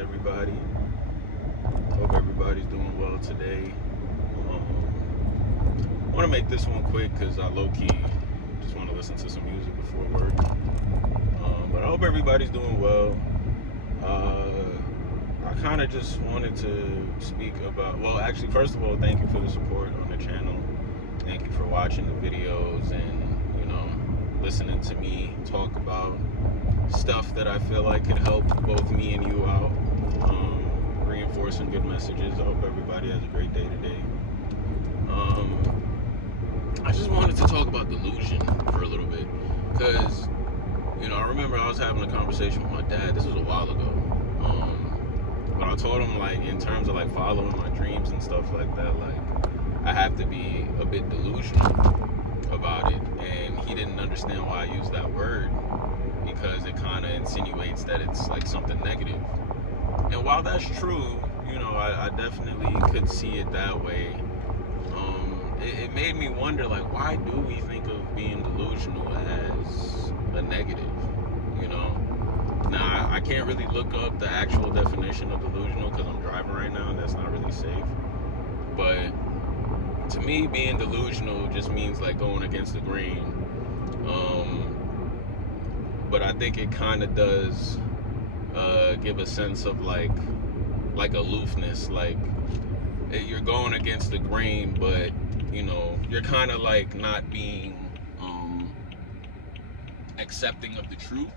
everybody? Hope everybody's doing well today. I want to make this one quick because I low-key just want to listen to some music before work. But I hope everybody's doing well. I kind of just wanted to speak about, well, actually, first of all, thank you for the support on the channel. Thank you for watching the videos and, listening to me talk about stuff that I feel like could help both me and you out. Reinforcing good messages. I hope everybody has a great day today. I just wanted to talk about delusion for a little bit because, I remember I was having a conversation with my dad. This was a while ago. But I told him, in terms of, following my dreams and stuff like that, I have to be a bit delusional about it. And he didn't understand why I used that word because it kind of insinuates that it's, something negative. And while that's true, I definitely could see it that way. It made me wonder, why do we think of being delusional as a negative, Now, I can't really look up the actual definition of delusional because I'm driving right now and that's not really safe. But to me, being delusional just means, going against the grain. But I think it kind of does give a sense of, aloofness. You're going against the grain, but you're kind of not being accepting of the truth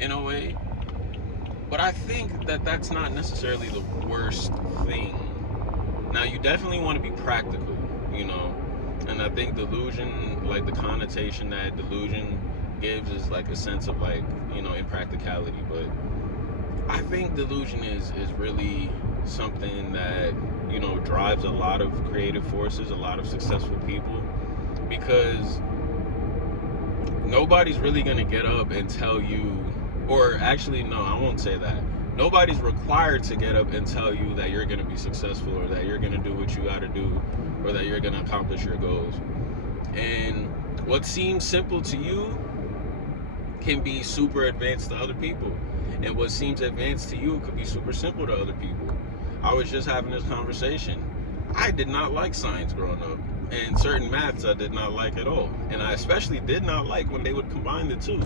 in a way. But I think that that's not necessarily the worst thing. Now, you definitely want to be practical, and I think delusion, the connotation that delusion gives is a sense of impracticality. But I think delusion is really something that drives a lot of creative forces, a lot of successful people, because nobody's really going to get up and tell you, or actually, no, I won't say that. Nobody's required to get up and tell you that you're going to be successful or that you're going to do what you got to do or that you're going to accomplish your goals. And what seems simple to you can be super advanced to other people. And what seems advanced to you could be super simple to other people. I was just having this conversation. I did not like science growing up. And certain maths I did not like at all. And I especially did not like when they would combine the two.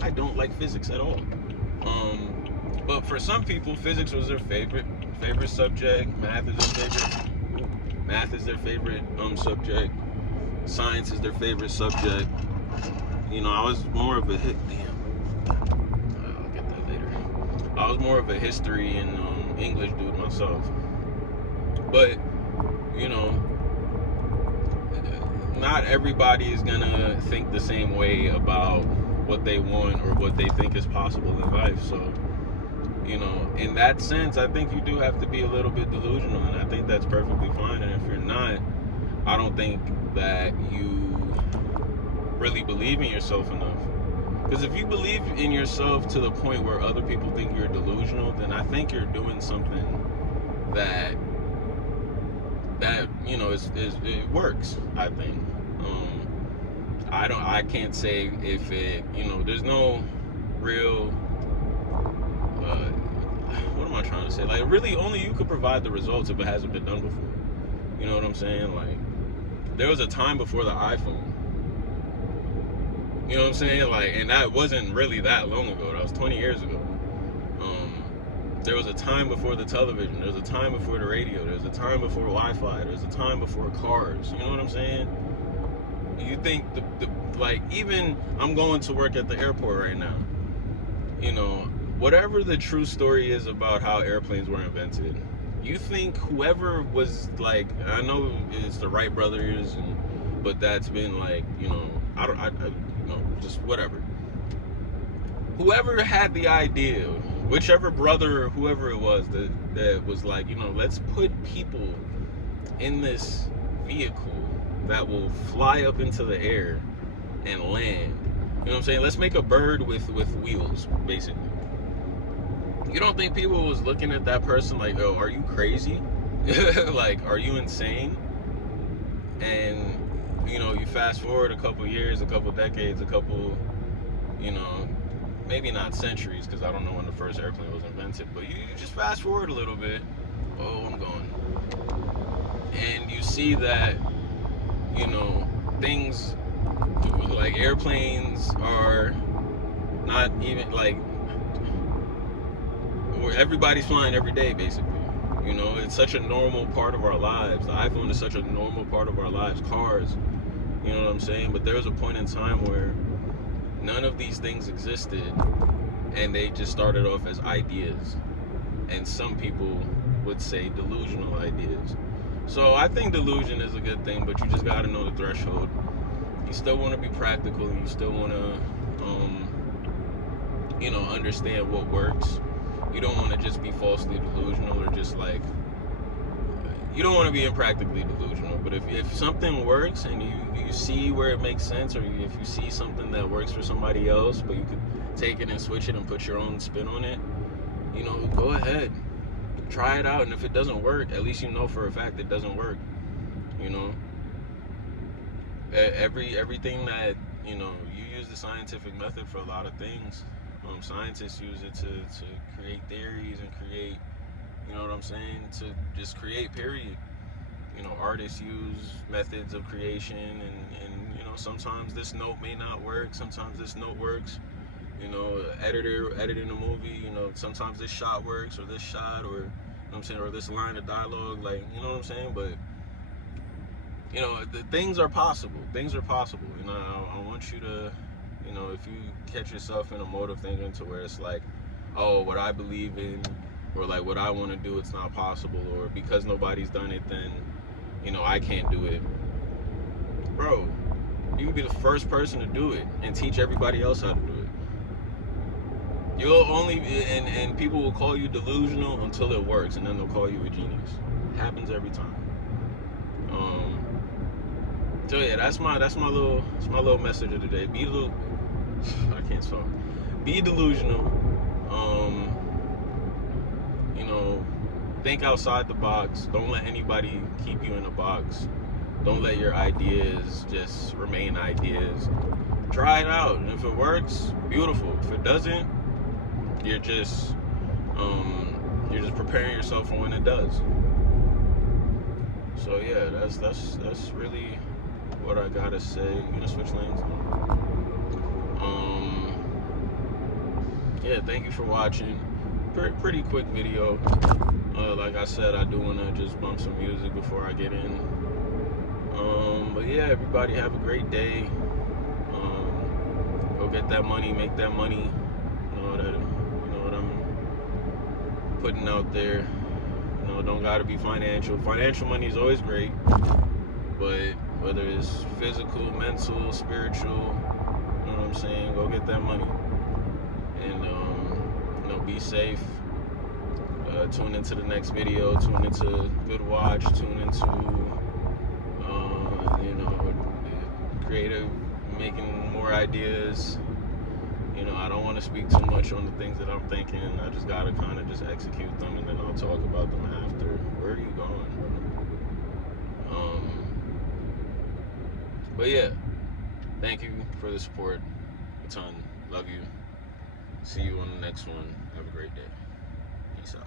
I don't like physics at all. But for some people, physics was their favorite subject. Math is their favorite subject. Science is their favorite subject. I was more of a I'll get that later. I was more of a history and English dude myself. But not everybody is gonna think the same way about what they want or what they think is possible in life. So, in that sense, I think you do have to be a little bit delusional, and I think that's perfectly fine. And if you're not, I don't think that you really believe in yourself enough. Because if you believe in yourself to the point where other people think you're delusional, then I think you're doing something that it works. I think. I can't say if it, there's no real, what am I trying to say? Really only you could provide the results if it hasn't been done before. You know what I'm saying? There was a time before the iPhone. You know what I'm saying? And that wasn't really that long ago. That was 20 years ago. There was a time before the television. There was a time before the radio. There was a time before Wi-Fi. There was a time before cars. You know what I'm saying? You think even I'm going to work at the airport right now. Whatever the true story is about how airplanes were invented, you think whoever was I know it's the Wright brothers, but that's been just whatever. Whoever had the idea, whichever brother or whoever it was that was let's put people in this vehicle that will fly up into the air and land. You know what I'm saying? Let's make a bird with wheels, basically. You don't think people was looking at that person oh, are you crazy? Are you insane? And you fast forward a couple years, a couple decades, a couple maybe not centuries, because I don't know when the first airplane was invented, but you just fast forward a little bit. Oh, I'm going. And you see that, you know, things like airplanes are not even like, everybody's flying every day, basically. You know, it's such a normal part of our lives. The iPhone is such a normal part of our lives. Cars, you know what I'm saying? But there was a point in time where none of these things existed, and they just started off as ideas. And some people would say delusional ideas. So I think delusion is a good thing, but you just got to know the threshold. You still want to be practical. You still want to, understand what works. You don't want to just be falsely delusional, or just like, you don't want to be impractically delusional. But if something works and you see where it makes sense, or if you see something that works for somebody else, but you could take it and switch it and put your own spin on it, go ahead, try it out. And if it doesn't work, at least you know for a fact it doesn't work. Everything that you use the scientific method for a lot of things. Scientists use it to create theories and create, to just create, period. Artists use methods of creation, and sometimes this note may not work, sometimes this note works. Editor editing a movie, sometimes this shot works, or this shot, or or this line of dialogue, like, but the things are possible. Things are possible. I want you to, if you catch yourself in a mode of thinking to where it's like, oh, what I believe in, or like what I want to do, it's not possible, or because nobody's done it, then, I can't do it. Bro, you can be the first person to do it and teach everybody else how to do it. You'll only, and people will call you delusional until it works, and then they'll call you a genius. It happens every time. So yeah, that's my little message of the day. I can't talk. Be delusional. Think outside the box. Don't let anybody keep you in a box. Don't let your ideas just remain ideas. Try it out, and if it works, beautiful. If it doesn't, you're just preparing yourself for when it does. So yeah, that's really what I gotta say. You gonna switch lanes? Yeah, thank you for watching. Pretty quick video. Like I said, I do wanna just bump some music before I get in. But yeah, everybody have a great day. Go get that money, make that money. You know what I'm putting out there. Don't gotta be financial. Financial money is always great, but whether it's physical, mental, spiritual, you know what I'm saying, go get that money. And be safe. Tune into the next video, tune into Good Watch, tune into creative, making more ideas. I don't want to speak too much on the things that I'm thinking. I just gotta kind of just execute them, and then I'll talk about them after. Where are you going, bro? But yeah, thank you for the support a ton. Love you. See you on the next one. Have a great day. Peace out.